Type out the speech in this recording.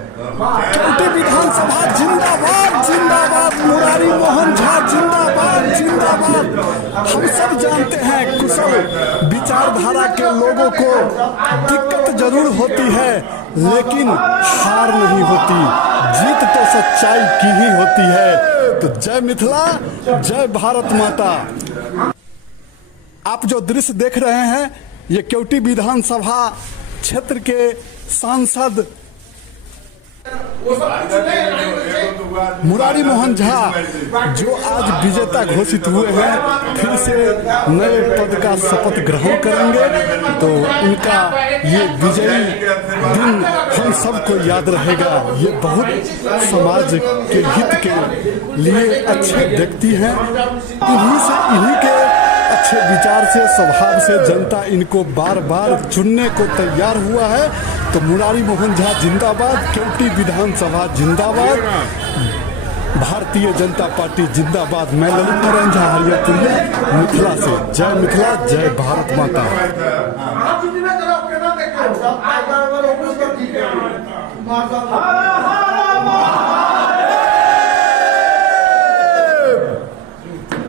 केवटी विधानसभा जिंदाबाद जिंदाबाद, मुरारी मोहन झा जिंदाबाद जिंदाबाद। हम सब जानते हैं कुशल विचारधारा के लोगों को दिक्कत जरूर होती है, लेकिन हार नहीं होती, जीत तो सच्चाई की ही होती है। तो जय मिथिला, जय भारत माता। आप जो दृश्य देख रहे हैं, ये केवटी विधानसभा क्षेत्र के सांसद मुरारी मोहन झा जो आज विजेता घोषित हुए हैं, फिर से नए पद का शपथ ग्रहण करेंगे। तो उनका ये विजयी दिन हम सबको याद रहेगा। ये बहुत समाज के हित के लिए अच्छे व्यक्ति हैं। इन्हीं के अच्छे विचार से, स्वभाव से जनता इनको बार बार चुनने को तैयार हुआ है। तो मुरारी मोहन झा जिंदाबाद, केवटी विधानसभा जिंदाबाद, भारतीय जनता पार्टी जिंदाबाद। मैं ललित नारायण झा, हरियापुरिया, मिथिला से। जय मिथिला, जय भारत माता।